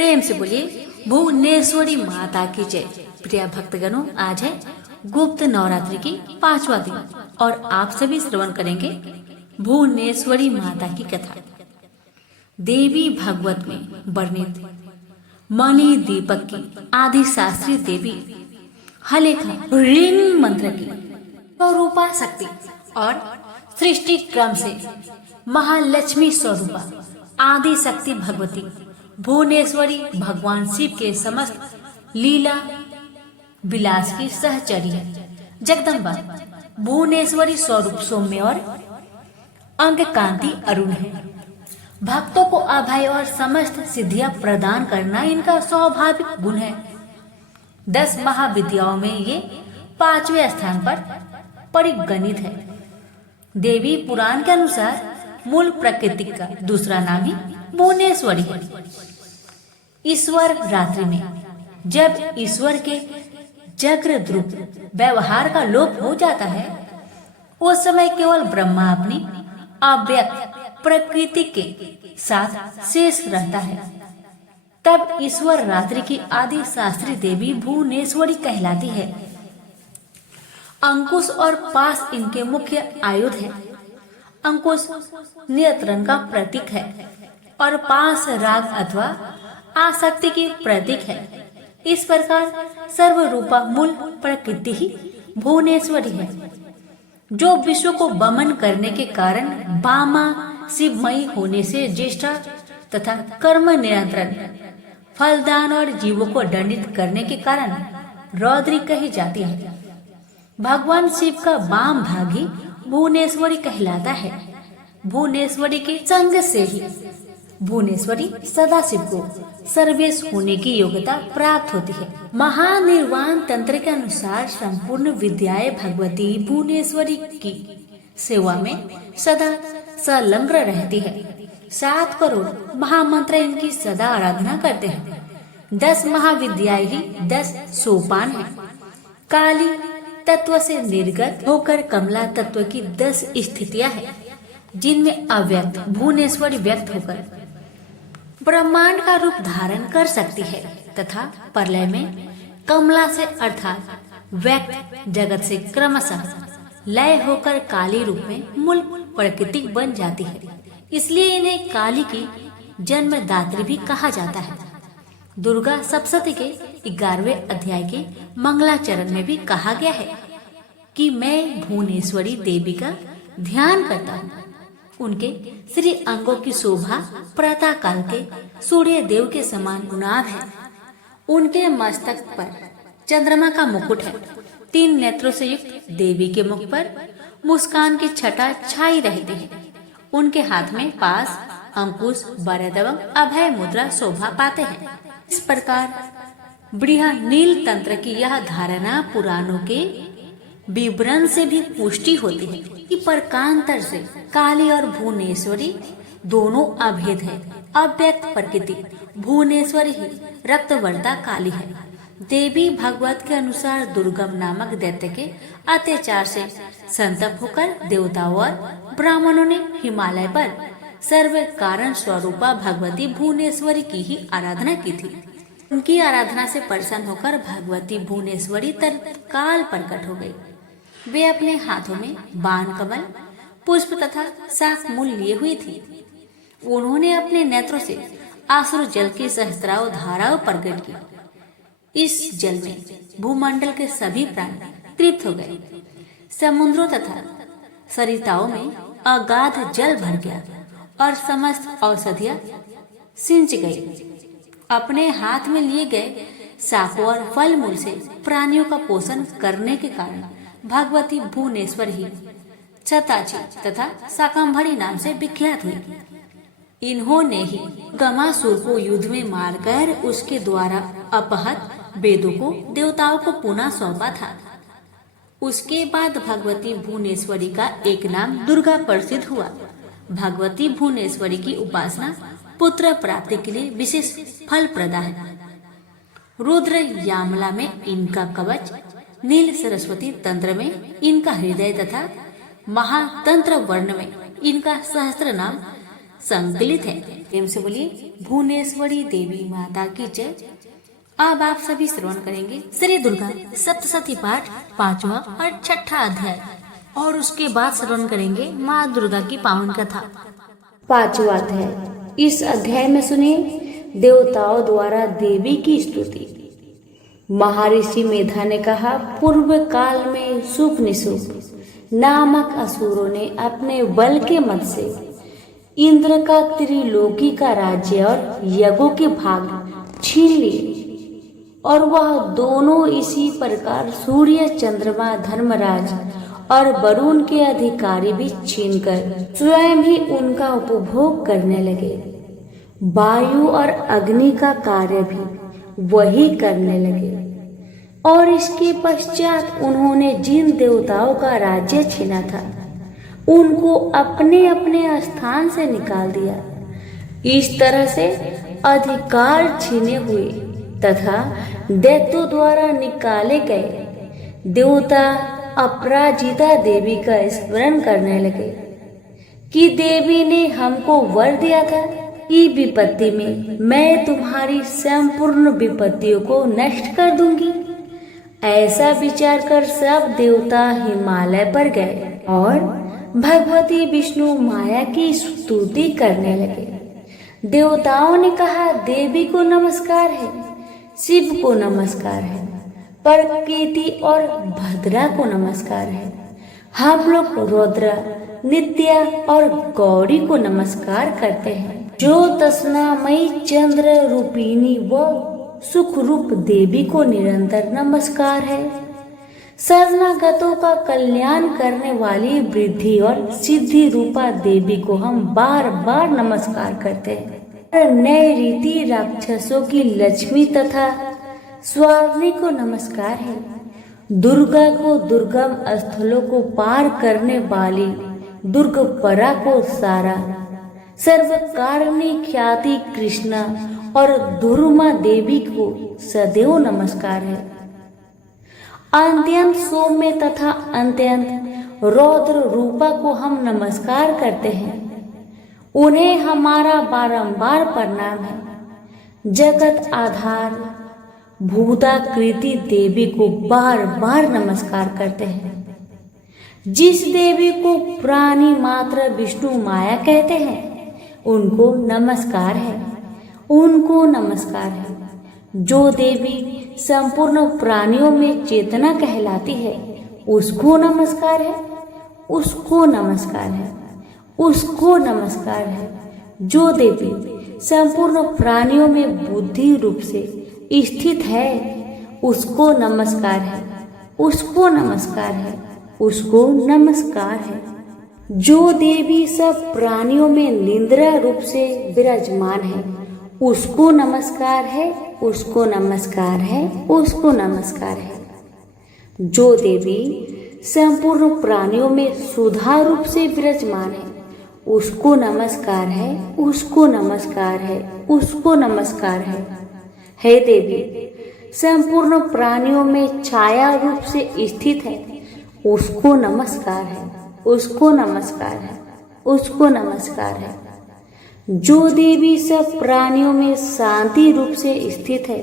प्रेम से बोलिए भुवनेश्वरी माता की जय। प्रिय भक्तगणों, आज है गुप्त नवरात्रि की 5वां दिन और आप सभी श्रवण करेंगे भुवनेश्वरी माता की कथा। देवी भागवत में वर्णित मणि दीपक की आदि शास्त्री देवी हलेखा ऋण मंत्र की स्वरूपा शक्ति और सृष्टि क्रम से महालक्ष्मी स्वरूपा आदि शक्ति भगवती भुवनेश्वरी भगवान शिव के समस्त लीला विलास की सहचरी है। जगदम्बा भुवनेश्वरी स्वरूप सौम्य और अंग कांति अरुण है। भक्तों को अभय और समस्त सिद्धियां प्रदान करना इनका स्वाभाविक गुण है। 10 महाविद्याओं में ये 5वें स्थान पर परिगणित है। देवी पुराण के अनुसार मूल प्रकृति का दूसरा नाम ही भुवनेश्वरी है। ईश्वर रात्रि में जब ईश्वर के जग्र ध्रुव व्यवहार का लोप हो जाता है, उस समय केवल ब्रह्मा अपनी अव्यक्त प्रकृति के साथ शेष रहता है। तब ईश्वर रात्रि की आदि शास्त्री देवी भुवनेश्वरी कहलाती है। अंकुश और पास इनके मुख्य आयुध है। अंकुश नियंत्रण का प्रतीक है और पास राग अथवा आसक्ति की प्रतीक है। इस प्रकार सर्वरूपा मूल प्रकृति ही भुवनेश्वरी है, जो विश्व को वमन करने के कारण बामा शिवमयी होने से ज्येष्ठा तथा कर्म नियंत्रण फलदान और जीवों को दंडित करने के कारण रौद्री कही जाती है। भगवान शिव का वाम भाग ही भुवनेश्वरी कहलाता है। भुवनेश्वरी के संग से ही भुवनेश्वरी सदाशिव को सर्वेश होने की योग्यता प्राप्त होती है। महानिर्वाण तंत्र के अनुसार संपूर्ण विद्याएं भगवती भुवनेश्वरी की सेवा में सदा संलग्न रहती है। 7 करोड़ महामंत्र इनकी सदा आराधना करते हैं। 10 महाविद्याएं ही 10 सोपान है। काली तत्व से निर्गत होकर कमला तत्व की 10 स्थितियां हैं, जिनमें अव्यक्त भुवनेश्वरी व्यक्त होकर ब्रह्मांड का रूप धारण कर सकती है तथा प्रलय में कमला से अर्थात व्यक्त जगत से क्रमशः लय होकर काली रूप में मूल प्रकृति बन जाती है। इसलिए इन्हें काली की जन्मदात्री भी कहा जाता है। दुर्गा सप्तशती के 11वें अध्याय के मंगलाचरण में भी कहा गया है कि मैं भुवनेश्वरी देवी का ध्यान करता हूँ। उनके श्री अंगों की शोभा प्रातः काल के सूर्य देव के समान गुलाब है। उनके मस्तक पर चंद्रमा का मुकुट है। 3 नेत्रों से युक्त देवी के मुख पर मुस्कान की छटा छाई रहती है। उनके हाथ में पास अंकुश वरद एवं अभय मुद्रा शोभा पाते हैं। इस प्रकार बृहद नील तंत्र की यह धारणा पुराणों के विवरण से भी पुष्टि होती है कि परकांतर से काली और भुवनेश्वरी दोनों अभेद है। अव्यक्त प्रकृति भुवनेश्वरी ही रक्तवर्ता काली है। देवी भागवत के अनुसार दुर्गम नामक दैत्य के अत्याचार से संतप्त होकर देवताओं और ब्राह्मणों ने हिमालय पर सर्व कारण स्वरूपा भगवती भुवनेश्वरी की ही आराधना की थी। उनकी आराधना से प्रसन्न होकर भगवती भुवनेश्वरी तत्काल प्रकट हो गई। वे अपने हाथों में बाण कमल पुष्प तथा शाख मूल लिए हुई थी। उन्होंने अपने नेत्रों से आश्रु जल की सहस्त्राव धाराओं प्रकट की। इस जल में भूमंडल के सभी प्राणी तृप्त हो गए। समुद्रों तथा सरिताओं में अगाध जल भर गया और समस्त औषधियां सिंच गई। अपने हाथ में लिए गए शाखों और फल मूल से प्राणियों का पोषण करने के कारण भगवती भुवनेश्वर ही छताची तथा शाकंभरी नाम से विख्यात हुई। इन्होंने ही गमासुर को युद्ध में मारकर उसके द्वारा अपहत वेदों को देवताओं को पुनः सौंपा था। उसके बाद भगवती भुवनेश्वरी का एक नाम दुर्गा प्रसिद्ध हुआ। भगवती भुवनेश्वरी की उपासना पुत्र प्राप्ति के लिए विशेष फल प्रदा है। रुद्र यामला में इनका कवच, नील सरस्वती तंत्र में इनका हृदय तथा महातंत्र वर्ण में इनका सहस्त्र नाम संकलित है। प्रेम से बोलिए भुवनेश्वरी देवी माता की जय। अब आप सभी श्रवण करेंगे श्री दुर्गा सप्तशती पाठ 5वां और 6ठा अध्याय, और उसके बाद श्रवण करेंगे माँ दुर्गा की पावन कथा। 5वां अध्याय। इस अध्याय में सुनिए देवताओं द्वारा देवी की स्तुति। महर्षि मेधा ने कहा, पूर्व काल में सुप निशुप नामक असुरों ने अपने बल के मत से इंद्र का त्रिलोकी का राज्य और यज्ञों के भाग छीन लिए, और वह दोनों इसी प्रकार सूर्य, चंद्रमा, धर्मराज और वरुण के अधिकारी भी छीनकर स्वयं ही उनका उपभोग करने लगे। वायु और अग्नि का कार्य भी वही करने लगे, और इसके पश्चात उन्होंने जिन देवताओं का राज्य छीना था उनको अपने अपने स्थान से निकाल दिया। इस तरह से अधिकार छीने हुए तथा दैत्यों द्वारा निकाले गए देवता अपराजिता देवी का स्मरण करने लगे कि देवी ने हमको वर दिया था कि विपत्ति में मैं तुम्हारी संपूर्ण विपत्तियों को नष्ट कर दूंगी। ऐसा विचार कर सब देवता हिमालय पर गए और भगवती विष्णु माया की स्तुति करने लगे। देवताओं ने कहा, देवी को नमस्कार है, शिव को नमस्कार है, प्रकृति और भद्रा को नमस्कार है। हम लोग रुद्र, नित्या और गौरी को नमस्कार करते हैं। जो तसनामयी चंद्र रूपिणी व सुख रूप देवी को निरंतर नमस्कार है। शरणागतों का कल्याण करने वाली वृद्धि और सिद्धि रूपा देवी को हम बार बार नमस्कार करते हैं। नए रीति राक्षसों की लक्ष्मी तथा स्वार्णी को नमस्कार है। दुर्गा को दुर्गम स्थलों को पार करने वाली दुर्गपरा को सारा, सर्वकारिणी ख्याति कृष्णा और दुर्मा देवी को सदैव नमस्कार है। अत्यंत सौम्य तथा अत्यंत रौद्र रूपा को हम नमस्कार करते हैं। उन्हें हमारा बारंबार प्रणाम है। जगत आधार भूताकृति देवी को बार बार नमस्कार करते हैं। जिस देवी को प्राणी मात्र विष्णु माया कहते हैं उनको नमस्कार है, उनको नमस्कार है। जो देवी संपूर्ण प्राणियों में चेतना कहलाती है उसको नमस्कार है, उसको नमस्कार है, उसको नमस्कार है। जो देवी संपूर्ण प्राणियों में बुद्धि रूप से स्थित है उसको नमस्कार है, उसको नमस्कार है, उसको नमस्कार है। जो देवी सब प्राणियों में निंद्रा रूप से विराजमान है उसको नमस्कार है, उसको नमस्कार है, उसको नमस्कार है। जो देवी संपूर्ण प्राणियों में सुधा रूप से विराजमान है उसको नमस्कार है, उसको नमस्कार है, उसको नमस्कार है। हे देवी संपूर्ण प्राणियों में छाया रूप से स्थित है उसको नमस्कार है, उसको नमस्कार है, उसको नमस्कार है। जो देवी सब प्राणियों में शांति रूप से स्थित है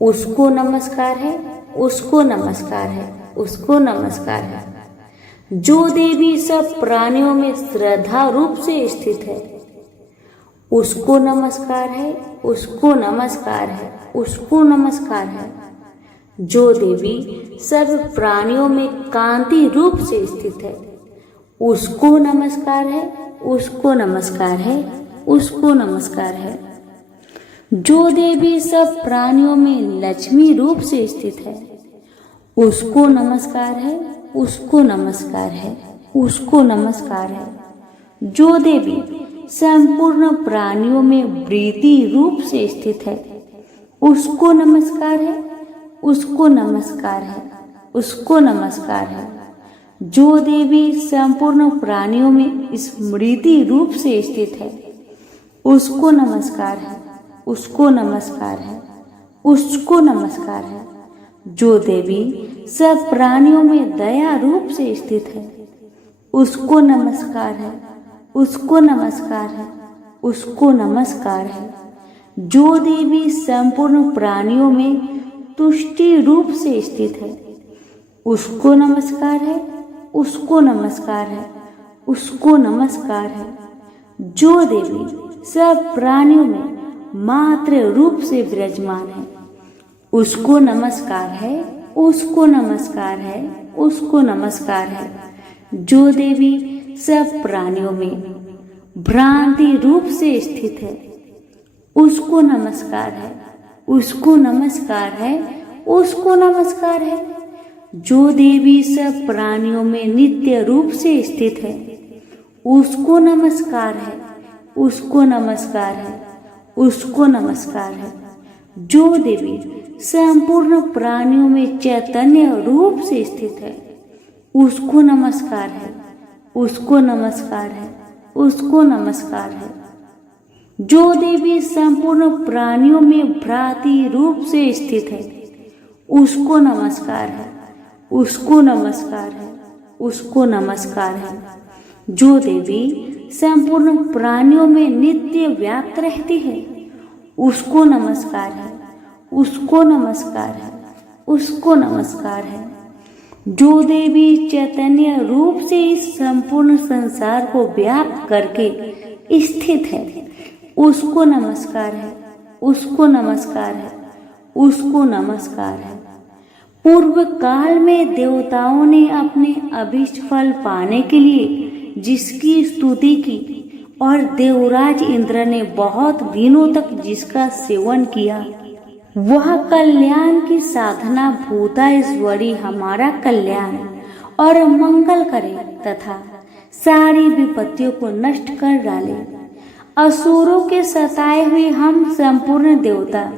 उसको नमस्कार है, उसको नमस्कार है, उसको नमस्कार है। जो देवी सब प्राणियों में श्रद्धा रूप से स्थित है उसको नमस्कार है, उसको नमस्कार है, उसको नमस्कार है। जो देवी सब प्राणियों में कांति रूप से स्थित है उसको नमस्कार है, उसको नमस्कार है, उसको नमस्कार है। जो देवी सब प्राणियों में लक्ष्मी रूप से स्थित है उसको नमस्कार है, उसको नमस्कार है, उसको नमस्कार है। जो देवी संपूर्ण प्राणियों में वृद्धि रूप से स्थित है उसको नमस्कार है, उसको नमस्कार है, उसको नमस्कार है। जो देवी संपूर्ण प्राणियों में स्मृति रूप से स्थित है उसको नमस्कार है, उसको नमस्कार है, उसको नमस्कार है। जो देवी सब प्राणियों में दया रूप से स्थित है उसको नमस्कार है, उसको नमस्कार है, उसको नमस्कार है। जो देवी संपूर्ण प्राणियों में तुष्टि रूप से स्थित है, उसको नमस्कार है, उसको नमस्कार है, उसको नमस्कार है। जो देवी सब प्राणियों में मात्र रूप से विराजमान है, उसको नमस्कार है, उसको नमस्कार है, उसको नमस्कार है। जो देवी सब प्राणियों में भ्रांति रूप से स्थित है, उसको नमस्कार है, उसको नमस्कार है, उसको नमस्कार है। जो देवी सब प्राणियों में नित्य रूप से स्थित है, उसको नमस्कार है, उसको नमस्कार है, उसको नमस्कार है। जो देवी संपूर्ण प्राणियों में चैतन्य रूप से स्थित है, उसको नमस्कार है, उसको नमस्कार है, उसको नमस्कार है। जो देवी संपूर्ण प्राणियों में भ्रांति रूप से स्थित है, उसको नमस्कार है, उसको नमस्कार है, उसको नमस्कार है। जो देवी संपूर्ण प्राणियों में नित्य व्याप्त रहती है, उसको नमस्कार है, उसको नमस्कार है, उसको नमस्कार है। जो देवी चैतन्य रूप से इस संपूर्ण संसार को व्याप्त करके स्थित है, उसको नमस्कार है, उसको नमस्कार है, उसको नमस्कार है। पूर्व काल में देवताओं ने अपने अभीष्ट फल पाने के लिए जिसकी स्तुति की और देवराज इंद्र ने बहुत दिनों तक जिसका सेवन किया, वह कल्याण की साधना भूता ईश्वरी हमारा कल्याण और मंगल करे तथा सारी विपत्तियों को नष्ट कर डाले। असुरों के सताए हुए हम संपूर्ण देवता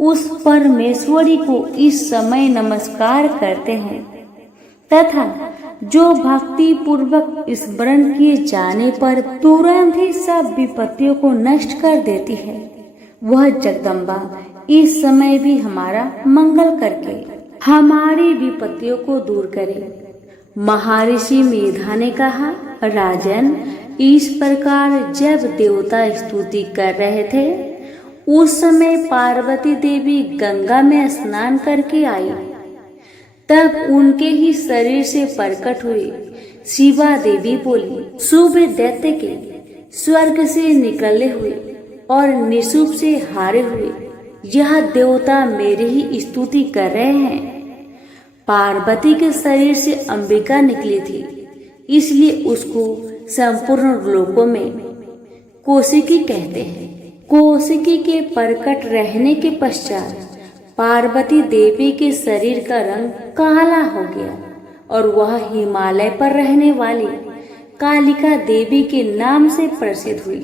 उस परमेश्वरी को इस समय नमस्कार करते हैं तथा जो भक्ति पूर्वक स्मरण किए जाने पर तुरंत ही सब विपत्तियों को नष्ट कर देती है, वह जगदम्बा इस समय भी हमारा मंगल करके हमारी विपत्तियों को दूर करे। महर्षि मेधा ने कहा, राजन, इस प्रकार जब देवता स्तुति कर रहे थे, उस समय पार्वती देवी गंगा में स्नान करके आई। तब उनके ही शरीर से प्रकट हुई शिवा देवी बोली, शुभ दैत्य के स्वर्ग से निकले हुए और निशुभ से हारे हुए यह देवता मेरी ही स्तुति कर रहे हैं। पार्वती के शरीर से अंबिका निकली थी, इसलिए उसको संपूर्ण लोकों में कौशिकी कहते हैं। कौशिकी के प्रकट रहने के पश्चात पार्वती देवी के शरीर का रंग काला हो गया और वह हिमालय पर रहने वाली कालिका देवी के नाम से प्रसिद्ध हुई।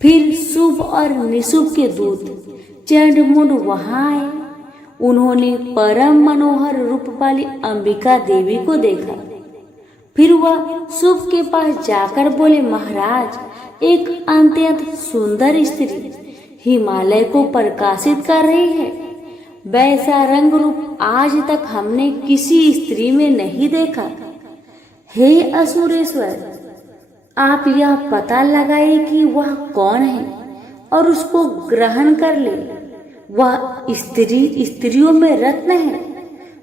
फिर शुभ और निशुभ के दूत चंडमुंड वहां आए। उन्होंने परम मनोहर रूप वाली अंबिका देवी को देखा। फिर वह शुभ के पास जाकर बोले, महाराज, एक अत्यंत सुंदर स्त्री हिमालय को प्रकाशित कर रही है। वैसा रंग रूप आज तक हमने किसी स्त्री में नहीं देखा। हे असुरेश्वर, आप यह पता लगाए कि वह कौन है और उसको ग्रहण कर ले। वह स्त्री स्त्रियों में रत्न है।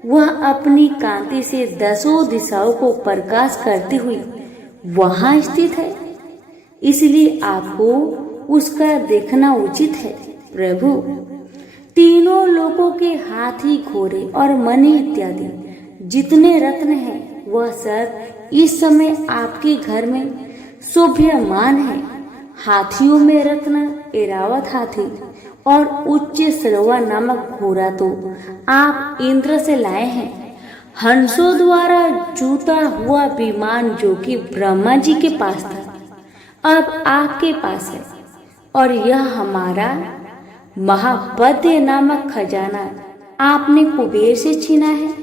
वह अपनी कांति से दसों दिशाओं को प्रकाश करती हुई वहां स्थित है, इसलिए आपको उसका देखना उचित है। प्रभु, तीनों लोगों के हाथी, घोड़े और मणि इत्यादि जितने रत्न हैं, वह सब इस समय आपके घर में शोभ्यमान है। हाथियों में रत्न ऐरावत हाथी और उच्च श्रवा नामक घोड़ा तो आप इंद्र से लाए हैं। हंसों द्वारा जूता हुआ विमान जो कि ब्रह्मा जी के पास था, अब आपके पास है। और यह हमारा महापद्य नामक खजाना आपने कुबेर से छीना है।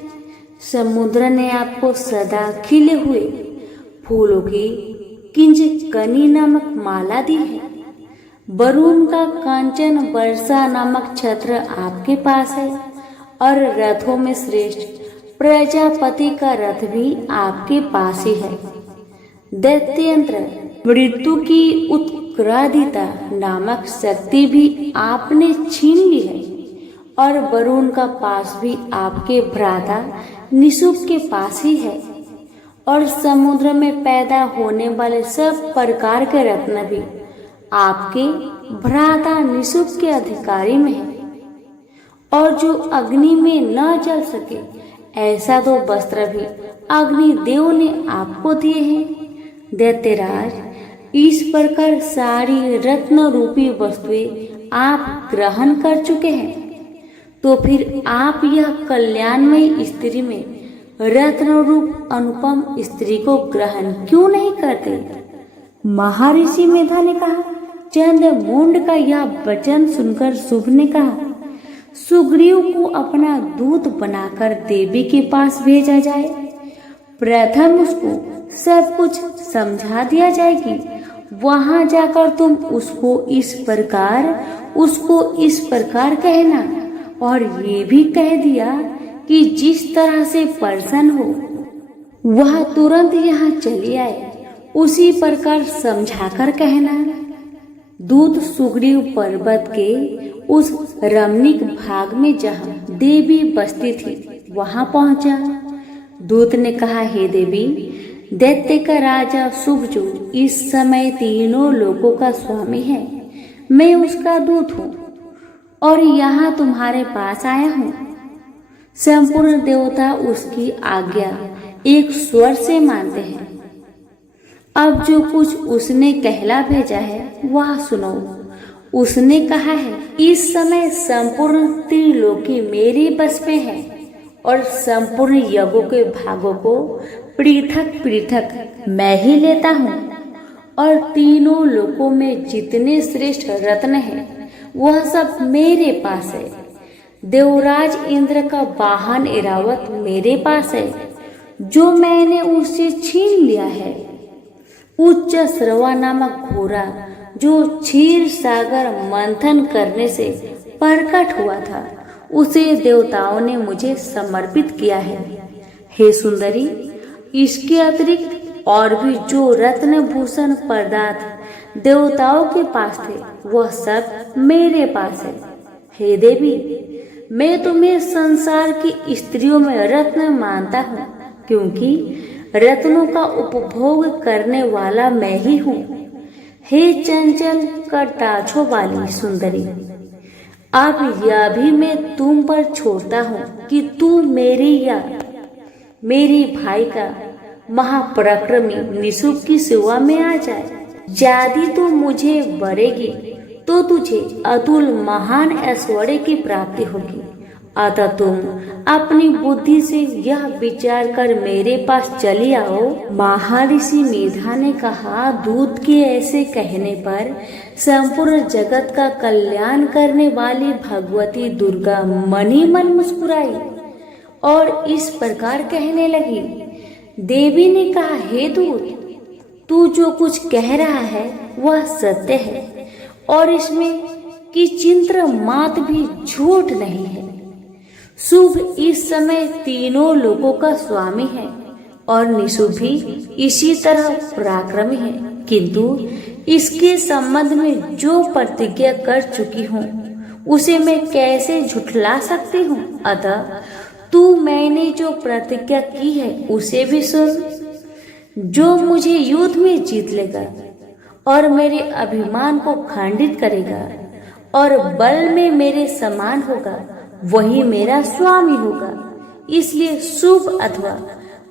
समुद्र ने आपको सदा खिले हुए फूलों की किंजकनी नामक माला दी है। वरुण का कांचन वर्षा नामक छत्र आपके पास है और रथों में श्रेष्ठ प्रजापति का रथ भी आपके पास ही है। दैत्ययंत्र मृत्यु की उत्क्रांतिता नामक शक्ति भी आपने छीन ली है और वरुण का पास भी आपके भ्राता निशुभ के पास ही है और समुद्र में पैदा होने वाले सब प्रकार के रत्न भी आपके भ्राता निशुभ के अधिकारी में है और जो अग्नि में न जल सके ऐसा तो वस्त्र भी अग्निदेव ने आपको दिए हैं। दैत्यराज, इस प्रकार सारी रत्न रूपी वस्तुएं आप ग्रहण कर चुके हैं, तो फिर आप यह कल्याणमयी स्त्री में रत्न रूप अनुपम स्त्री को ग्रहण क्यों नहीं करते? महर्षि मेधा ने कहा। चंद्रमुंड का यह वचन सुनकर शुभ ने कहा, सुग्रीव को अपना दूत बनाकर देवी के पास भेजा जाए। प्रथम उसको सब कुछ समझा दिया जाएगी, वहां जाकर तुम उसको इस प्रकार कहना और ये भी कह दिया कि जिस तरह से प्रसन्न हो वह तुरंत यहाँ चली आए, उसी प्रकार समझाकर कहना। दूत सुग्रीव पर्वत के उस रमणीक भाग में जहाँ देवी बसती थी वहां पहुंचा। दूत ने कहा, हे देवी, दैत्य का राजा शुभ जो इस समय तीनों लोगों का स्वामी है, मैं उसका दूत हूँ और यहाँ तुम्हारे पास आया हूँ। संपूर्ण देवता उसकी आज्ञा एक स्वर से मानते हैं। अब जो कुछ उसने कहला भेजा है वह सुनो। उसने कहा है, इस समय संपूर्ण त्रिलोकी मेरी बस में है और संपूर्ण यज्ञों के भागों को पृथक पृथक मैं ही लेता हूँ और तीनों लोकों में जितने श्रेष्ठ रत्न हैं वह सब मेरे पास है। देवराज इंद्र का वाहन ऐरावत मेरे पास है जो मैंने उससे छीन लिया है। उच्च श्रवा नामक घोड़ा जो क्षीर सागर मंथन करने से प्रकट हुआ था उसे देवताओं ने मुझे समर्पित किया है। हे सुंदरी, इसके अतिरिक्त और भी जो रत्न भूषण पदार्थ देवताओं के पास थे वह सब मेरे पास है। हे देवी, मैं तुम्हें संसार की स्त्रियों में रत्न मानता हूँ क्योंकि रत्नों का उपभोग करने वाला मैं ही हूँ। हे चंचल करताछों वाली सुंदरी, अब यह भी मैं तुम पर छोड़ता हूँ कि तू मेरी या मेरी भाई का महापराक्रमी निशुभ की सेवा में आ जाए। यदि तू मुझे वरेगी तो तुझे अतुल महान ऐश्वर्य की प्राप्ति होगी। अतः तुम अपनी बुद्धि से यह विचार कर मेरे पास चली आओ। महर्षि मेधा ने कहा, दूत के ऐसे कहने पर संपूर्ण जगत का कल्याण करने वाली भगवती दुर्गा मन ही मन मुस्कुराई और इस प्रकार कहने लगी। देवी ने कहा, हे दूत, तू जो कुछ कह रहा है वह सत्य है और इसमें किंचित मात्र भी झूठ नहीं है। शुभ इस समय तीनों लोगों का स्वामी है और निशुभ भी इसी तरह पराक्रमी है, किंतु इसके संबंध में जो प्रतिज्ञा कर चुकी हूँ उसे मैं कैसे झुठला सकती हूँ। अतः तू मैंने जो प्रतिज्ञा की है उसे भी सुन। जो मुझे युद्ध में जीत लेगा और मेरे अभिमान को खंडित करेगा और बल में मेरे समान होगा वही मेरा स्वामी होगा। इसलिए शुभ अथवा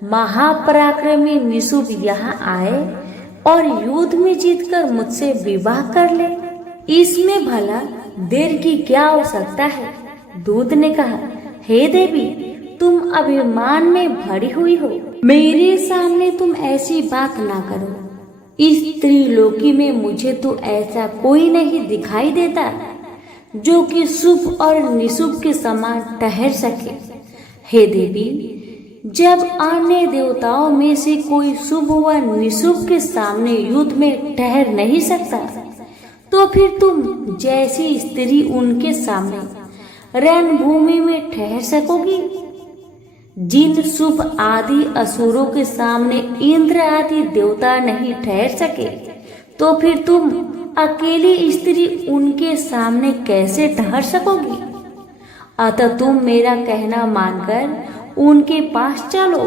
महापराक्रमी निशुभ यहाँ आए और युद्ध में जीतकर मुझसे विवाह कर ले। इसमें भला देर की क्या आवश्यकता है? दूत ने कहा, हे देवी, तुम अभिमान में भरी हुई हो, मेरे सामने तुम ऐसी बात ना करो। इस त्रिलोकी में मुझे तो ऐसा कोई नहीं दिखाई देता जो कि शुभ और निशुभ के समान ठहर सके। हे देवी, जब अन्य देवताओं में से कोई शुभ व निशुभ के सामने युद्ध में ठहर नहीं सकता, तो फिर तुम जैसी स्त्री उनके सामने रणभूमि में ठहर सकोगी। जिन शुभ आदि असुरों के सामने इंद्र आदि देवता नहीं ठहर सके, तो फिर तुम अकेली स्त्री उनके सामने कैसे ठहर सकोगी? अतः तुम मेरा कहना मानकर उनके पास चलो,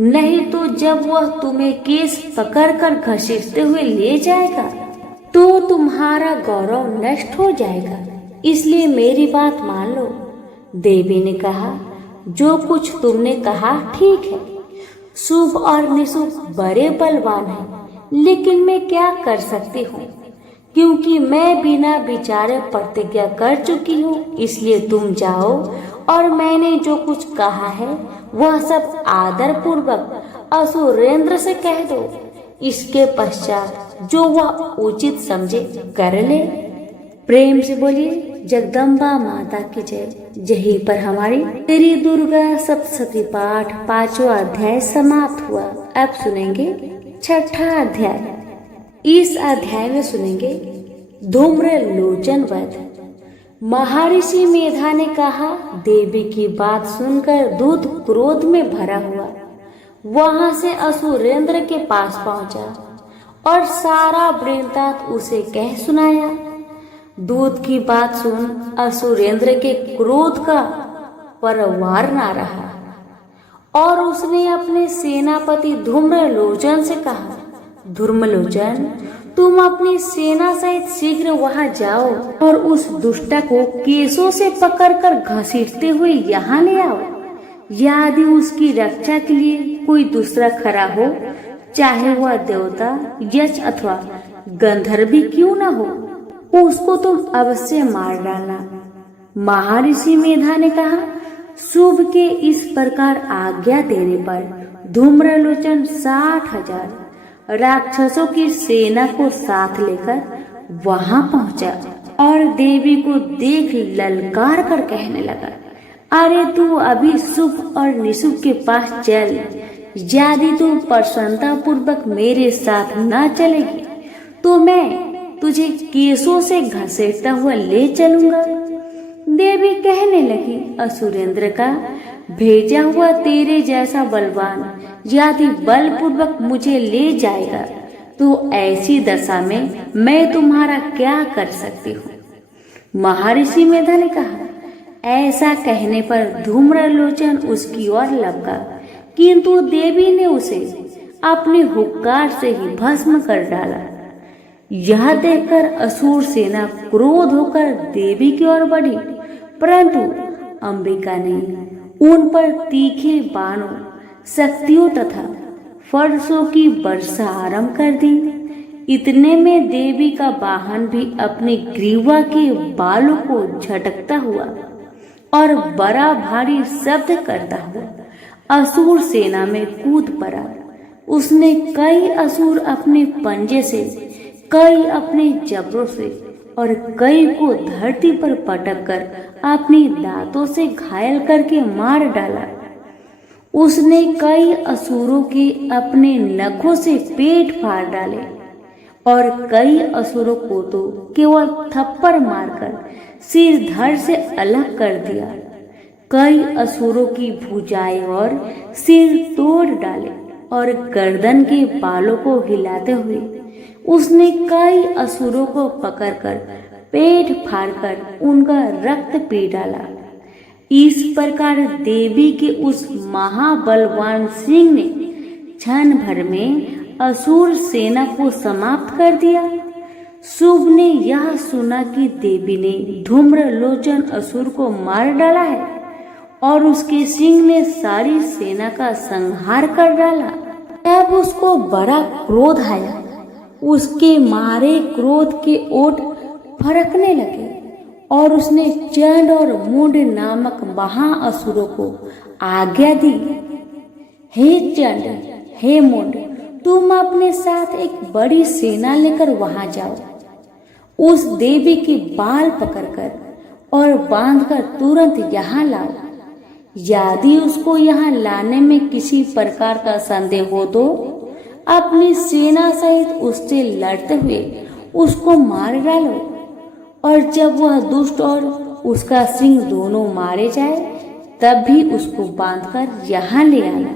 नहीं तो जब वह तुम्हें केस पकड़कर घसीटते हुए ले जाएगा तो तुम्हारा गौरव नष्ट हो जाएगा। इसलिए मेरी बात मान लो। देवी ने कहा, जो कुछ तुमने कहा ठीक है। शुभ और निशुभ बड़े बलवान हैं, लेकिन मैं क्या कर सकती हूँ, क्योंकि मैं बिना विचारे प्रतिज्ञा कर चुकी हूँ। इसलिए तुम जाओ और मैंने जो कुछ कहा है वह सब आदर पूर्वक असुरेंद्र से कह दो। इसके पश्चात जो वह उचित समझे कर ले। प्रेम से बोलिए जगदम्बा माता की जय। यहीं पर हमारी श्री दुर्गा सप्तशती पाठ 5वां अध्याय समाप्त हुआ। अब सुनेंगे 6ठा अध्याय। इस अध्याय में सुनेंगे धूम्र लोचन वध। महर्षि मेधा ने कहा, देवी की बात सुनकर दूत क्रोध में भरा हुआ वहां से असुरेंद्र के पास पहुंचा और सारा वृत्तांत उसे कह सुनाया। दूत की बात सुन असुरेंद्र के क्रोध का परवार ना रहा और उसने अपने सेनापति धूम्रलोचन से कहा, धूम्रलोचन, तुम अपनी सेना सहित शीघ्र वहां जाओ और उस दुष्टा को केसों से पकड़कर घसीटते हुए यहाँ ले आओ। यदि उसकी रक्षा के लिए कोई दूसरा खड़ा हो, चाहे वह देवता, यक्ष अथवा गंधर्व क्यों न हो, उसको तुम अवश्य मार डालना। महर्षि मेधा ने कहा, शुभ के इस प्रकार आज्ञा देने पर धूम्रलोचन 60,000 राक्षसों की सेना को साथ लेकर वहां पहुंचा और देवी को देख ललकार कर कहने लगा, अरे तू अभी शुभ और निशुभ के पास चल। यदि तू प्रसन्नता पूर्वक मेरे साथ न चलेगी तो मैं तुझे केसों से घसीटता हुआ ले चलूंगा। देवी कहने लगी, असुरेंद्र का भेजा हुआ तेरे जैसा बलवान यदि बलपूर्वक मुझे ले जाएगा तो ऐसी दशा में मैं तुम्हारा क्या कर सकती हूँ। महर्षि मेधा ने कहा, ऐसा कहने पर धूम्रलोचन उसकी ओर लपका, किंतु देवी ने उसे अपनी हुक्कार से ही भस्म कर डाला। यह देखकर असुर सेना क्रोध होकर देवी की ओर बढ़ी, परंतु अंबिका ने उन पर तीखे बाणों, शक्तियों तथा फरसों की वर्षा आरंभ कर दी। इतने में देवी का वाहन भी अपने ग्रीवा के बालों को झटकता हुआ और बड़ा भारी शब्द करता हुआ असुर सेना में कूद पड़ा। उसने कई असुर अपने पंजे से, कई अपने जबरों से और कई को धरती पर पटक कर अपनी दांतों से घायल करके मार डाला। उसने कई असुरों के अपने नखों से पेट फाड़ डाले और कई असुरों को तो केवल थप्पड़ मारकर सिर धड़ से अलग कर दिया। कई असुरों की भुजाएं और सिर तोड़ डाले और गर्दन के बालों को हिलाते हुए उसने कई असुरों को पकड़कर पेट फाड़कर उनका रक्त पी डाला। इस प्रकार देवी के उस महाबलवान सिंह ने क्षण भर में असुर सेना को समाप्त कर दिया। शुभ ने यह सुना कि देवी ने धूम्रलोचन असुर को मार डाला है और उसके सिंह ने सारी सेना का संहार कर डाला। तब उसको बड़ा क्रोध आया। उसके मारे क्रोध के ओट फरकने लगे और उसने चंड और मुंड नामक महाअसुरों को आज्ञा दी, हे चंड, हे मुंड, तुम अपने साथ एक बड़ी सेना लेकर वहां जाओ। उस देवी के बाल पकड़कर और बांधकर तुरंत यहाँ लाओ। यदि उसको यहाँ लाने में किसी प्रकार का संदेह हो तो अपनी सेना सहित उससे लड़ते हुए उसको मार डालो और जब वह दुष्ट और उसका सिंह दोनों मारे जाए तब भी उसको बांधकर यहाँ ले आना।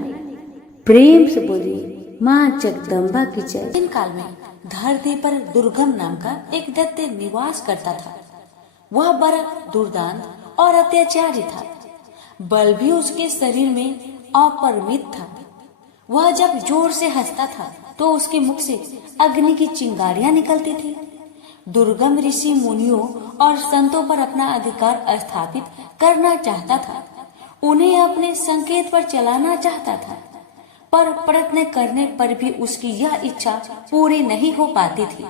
प्रेम से बोलिए माँ जगदम्बा की जय। प्राचीन काल में धरती पर दुर्गम नाम का एक दैत्य निवास करता था। वह बड़ा दुर्दांत और अत्याचारी था। बल भी उसके शरीर में अपरिमित था। वह जब जोर से हंसता था तो उसके मुख से अग्नि की चिंगारियां निकलती थी। दुर्गम ऋषि मुनियों और संतों पर अपना अधिकार स्थापित करना चाहता था। उन्हें अपने संकेत पर चलाना चाहता था, पर प्रयत्न करने पर भी उसकी यह इच्छा पूरी नहीं हो पाती थी।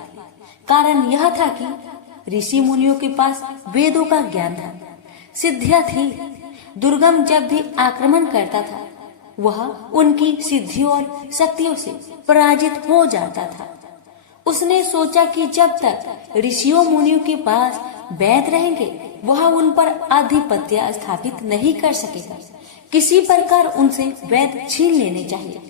कारण यह था कि ऋषि मुनियों के पास वेदों का ज्ञान था, सिद्धियां थी। दुर्गम जब भी आक्रमण करता था वह उनकी सिद्धियों और शक्तियों से पराजित हो जाता था। उसने सोचा कि जब तक ऋषियों मुनियों के पास वैद रहेंगे वह उन पर आधिपत्य स्थापित नहीं कर सकेगा। किसी प्रकार उनसे वैद छीन लेने चाहिए।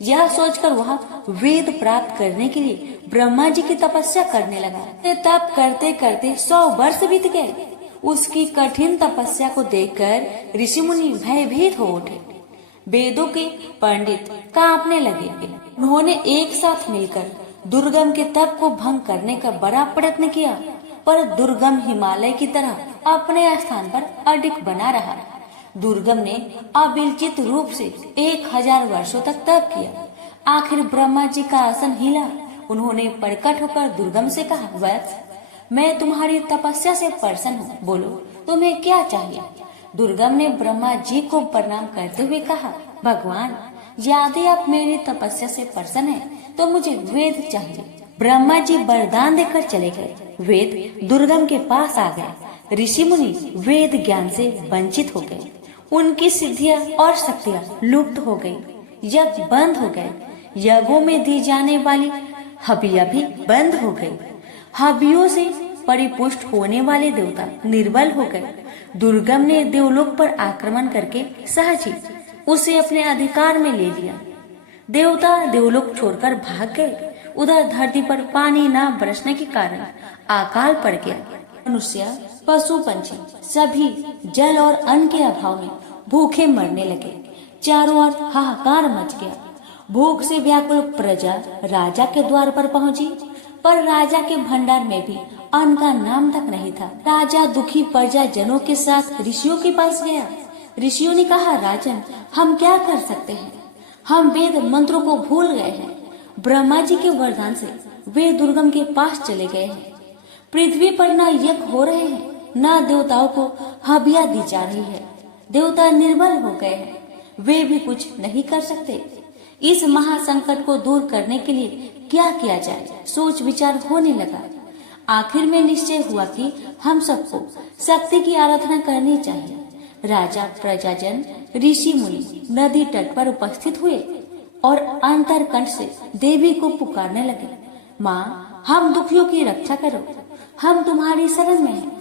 यह सोचकर वह वेद प्राप्त करने के लिए ब्रह्मा जी की तपस्या करने लगा। तप करते करते 100 वर्ष बीत गए। उसकी कठिन तपस्या को देखकर ऋषि मुनि भयभीत हो उठे। वेदों के पंडित कांपने लगे। उन्होंने एक साथ मिलकर दुर्गम के तप को भंग करने का बड़ा प्रयत्न किया, पर दुर्गम हिमालय की तरह अपने स्थान पर अडिग बना रहा। दुर्गम ने अविचलित रूप से 1000 वर्षों तक तप किया। आखिर ब्रह्मा जी का आसन हिला। उन्होंने प्रकट होकर दुर्गम से कहा, वत्स, मैं तुम्हारी तपस्या से प्रसन्न हूँ, बोलो तुम्हें क्या चाहिए। दुर्गम ने ब्रह्मा जी को प्रणाम करते हुए कहा, भगवान, यदि आप मेरी तपस्या से प्रसन्न हैं, तो मुझे वेद चाहिए। ब्रह्मा जी वरदान देकर चले गए। वेद दुर्गम के पास आ गए। ऋषि मुनि वेद ज्ञान से वंचित हो गए। उनकी सिद्धियां और शक्तियां लुप्त हो गई। यज्ञ बंद हो गए। यज्ञों में दी जाने वाली हवियां भी बंद हो गई। हवियों से परिपुष्ट होने वाले देवता निर्बल हो गए। दुर्गम ने देवलोक पर आक्रमण करके सहज ही उसे अपने अधिकार में ले लिया। देवता देवलोक छोड़कर भाग गए। उधर धरती पर पानी न बरसने के कारण अकाल पड़ गया। मनुष्य, पशु पंछी सभी जल और अन्न के अभाव में भूखे मरने लगे। चारों ओर हाहाकार मच गया। भूख से व्याकुल प्रजा राजा के द्वार पर पहुंची, पर राजा के भंडार में भी अन्न का नाम तक नहीं था। राजा दुखी प्रजा जनों के साथ ऋषियों के पास गया। ऋषियों ने कहा, राजन, हम क्या कर सकते हैं? हम वेद मंत्रों को भूल गए हैं। ब्रह्मा जी के वरदान से वे दुर्गम के पास चले गए हैं। पृथ्वी पर न यज्ञ हो रहे हैं, न देवताओं को हवियां दी जा रही है। देवता निर्बल हो गए हैं। वे भी कुछ नहीं कर सकते। इस महासंकट को दूर करने के लिए क्या किया जाए? सोच विचार होने लगा। आखिर में निश्चय हुआ कि हम सबको शक्ति की आराधना करनी चाहिए। राजा, प्रजाजन, ऋषि मुनि नदी तट पर उपस्थित हुए और अंतरकंठ से देवी को पुकारने लगे, माँ, हम दुखियों की रक्षा करो, हम तुम्हारी शरण में हैं।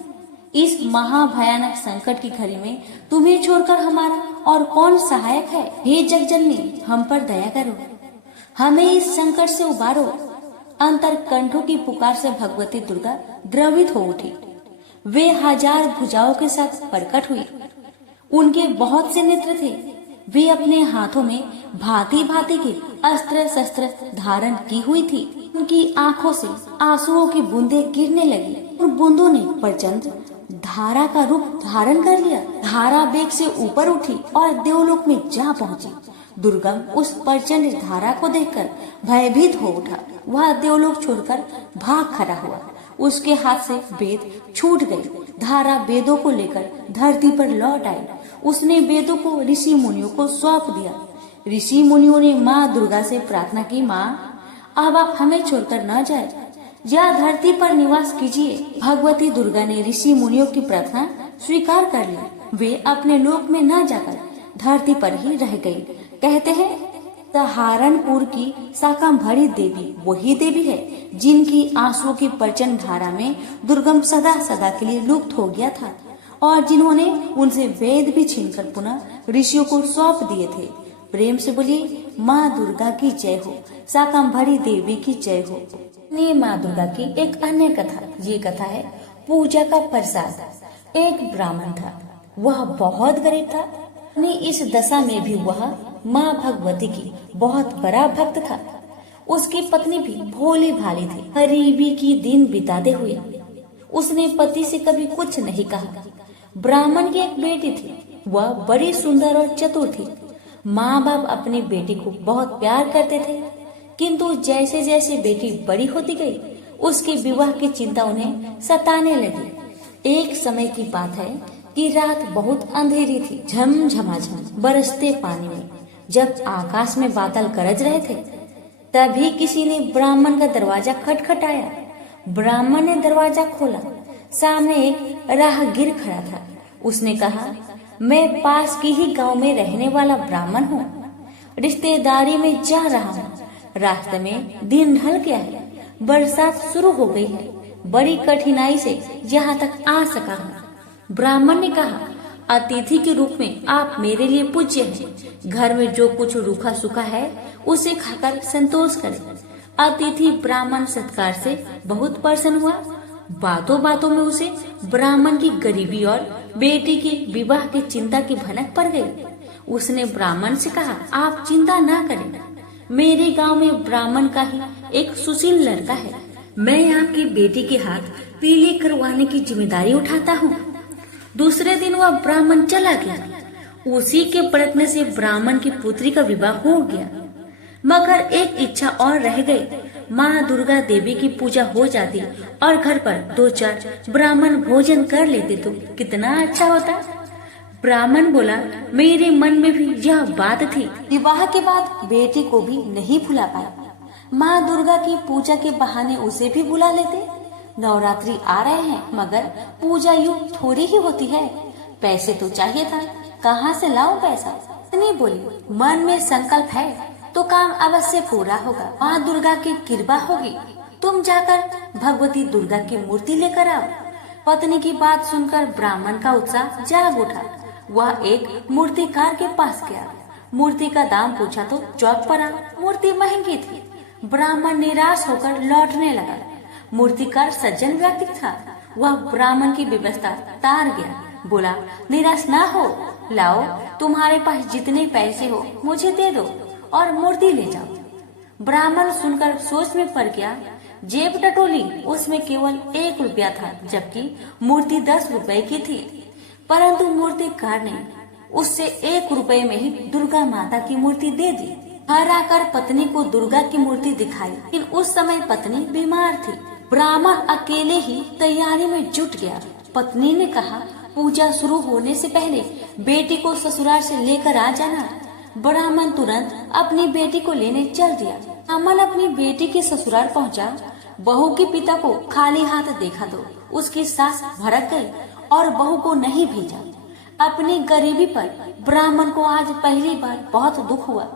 इस महाभयानक संकट की घड़ी में तुम्हें छोड़कर हमारा और कौन सहायक है? हे जगजननी, हम पर दया करो, हमें इस संकट से उबारो। अंतरकंठों की पुकार से भगवती दुर्गा द्रवित हो उठी। वे 1000 भुजाओं के साथ प्रकट हुई। उनके बहुत से नेत्र थे। वे अपने हाथों में भांति भांति के अस्त्र शस्त्र धारण की हुई थी। उनकी आंखों से आंसुओं की बूंदें गिरने लगी। उन बूंदों ने प्रचंड धारा का रूप धारण कर लिया। धारा वेग से ऊपर उठी और देवलोक में जा पहुंची। दुर्गम उस प्रचंड धारा को देखकर भयभीत हो उठा। वह देवलोक छोड़कर भाग खड़ा हुआ। उसके हाथ से वेद छूट गए। धारा वेदों को लेकर धरती पर लौट आई। उसने वेदों को ऋषि मुनियों को सौंप दिया। ऋषि मुनियों ने माँ दुर्गा से प्रार्थना की, माँ, अब आप हमें छोड़कर न जाए, या धरती पर निवास कीजिए। भगवती दुर्गा ने ऋषि मुनियों की प्रार्थना स्वीकार कर ली। वे अपने लोक में न जाकर धरती पर ही रह गई। कहते हैं, सहारनपुर की शाकंभरी देवी वही देवी है जिनकी आंसुओं की प्रचंड धारा में दुर्गम सदा सदा के लिए लुप्त हो गया था और जिन्होंने उनसे वेद भी छीनकर पुनः ऋषियों को सौंप दिए थे। प्रेम से बोलिए, माँ दुर्गा की जय हो, शाकंभरी देवी की जय हो। ये माँ दुर्गा की एक अन्य कथा। ये कथा है पूजा का प्रसाद। एक ब्राह्मण था, वह बहुत गरीब था। अपनी इस दशा में भी वह माँ भगवती की बहुत बड़ा भक्त था। उसकी पत्नी भी भोली भाली थी। गरीबी की दिन बिताते हुए उसने पति से कभी कुछ नहीं कहा। ब्राह्मण की एक बेटी थी, वह बड़ी सुंदर और चतुर थी। माँ बाप अपनी बेटी को बहुत प्यार करते थे, किंतु जैसे जैसे बेटी बड़ी होती गई उसके विवाह की चिंता उन्हें सताने लगी। एक समय की बात है कि रात बहुत अंधेरी थी। झमझमाझम बरसते पानी में जब आकाश में बादल गरज रहे थे, तभी किसी ने ब्राह्मण का दरवाजा खटखटाया। ब्राह्मण ने दरवाजा खोला। सामने एक राहगीर खड़ा था। उसने कहा, मैं पास की ही गांव में रहने वाला ब्राह्मण हूँ, रिश्तेदारी में जा रहा हूँ। रास्ते में दिन ढल गया है, बरसात शुरू हो गई है, बड़ी कठिनाई से यहाँ तक आ सका हूँ। ब्राह्मण ने कहा, अतिथि के रूप में आप मेरे लिए पूज्य हैं। घर में जो कुछ रूखा सूखा है उसे खाकर संतोष करें। अतिथि ब्राह्मण सत्कार से बहुत प्रसन्न हुआ। बातों बातों में उसे ब्राह्मण की गरीबी और बेटी के विवाह की चिंता की भनक पड़ गई। उसने ब्राह्मण से कहा, आप चिंता ना करें, मेरे गांव में ब्राह्मण का ही एक सुशील लड़का है। मैं आपकी बेटी के हाथ पीले करवाने की जिम्मेदारी उठाता हूँ। दूसरे दिन वह ब्राह्मण चला गया। उसी के प्रयत्न से ब्राह्मण की पुत्री का विवाह हो गया। मगर एक इच्छा और रह गई। माँ दुर्गा देवी की पूजा हो जाती और घर पर 2-4 ब्राह्मण भोजन कर लेते तो कितना अच्छा होता। ब्राह्मण बोला, मेरे मन में भी यह बात थी। विवाह के बाद बेटी को भी नहीं भुला पाया। माँ दुर्गा की पूजा के बहाने उसे भी बुला लेते। नवरात्रि आ रहे हैं, मगर पूजा यूं थोड़ी ही होती है, पैसे तो चाहिए था, कहाँ से लाऊं पैसा। नहीं बोली, मन में संकल्प है तो काम अवश्य पूरा होगा। माँ दुर्गा की कृपा होगी। तुम जाकर भगवती दुर्गा की मूर्ति लेकर आओ। पत्नी की बात सुनकर ब्राह्मण का उत्साह जाग उठा। वह एक मूर्तिकार के पास गया। मूर्ति का दाम पूछा तो चौक पड़ा। मूर्ति महंगी थी। ब्राह्मण निराश होकर लौटने लगा। मूर्तिकार सज्जन व्यक्ति था। वह ब्राह्मण की व्यवस्था तार गया। बोला, निराश ना हो, लाओ, तुम्हारे पास जितने पैसे हो मुझे दे दो और मूर्ति ले जाओ। ब्राह्मण सुनकर सोच में पड़ गया। जेब टटोली, उसमें केवल 1 रुपया था, जबकि मूर्ति 10 रुपए की थी। परंतु मूर्तिकार ने उससे 1 रुपए में ही दुर्गा माता की मूर्ति दे दी। घर आकर पत्नी को दुर्गा की मूर्ति दिखाई, लेकिन उस समय पत्नी बीमार थी। ब्राह्मण अकेले ही तैयारी में जुट गया। पत्नी ने कहा, पूजा शुरू होने से पहले बेटी को ससुराल से लेकर आ जाना। ब्राह्मण तुरंत अपनी बेटी को लेने चल दिया। ब्राह्मण अपनी बेटी के ससुराल पहुंचा। बहू के पिता को खाली हाथ देखा तो उसकी सास भड़क गई और बहू को नहीं भेजा। अपनी गरीबी पर ब्राह्मण को आज पहली बार बहुत दुख हुआ।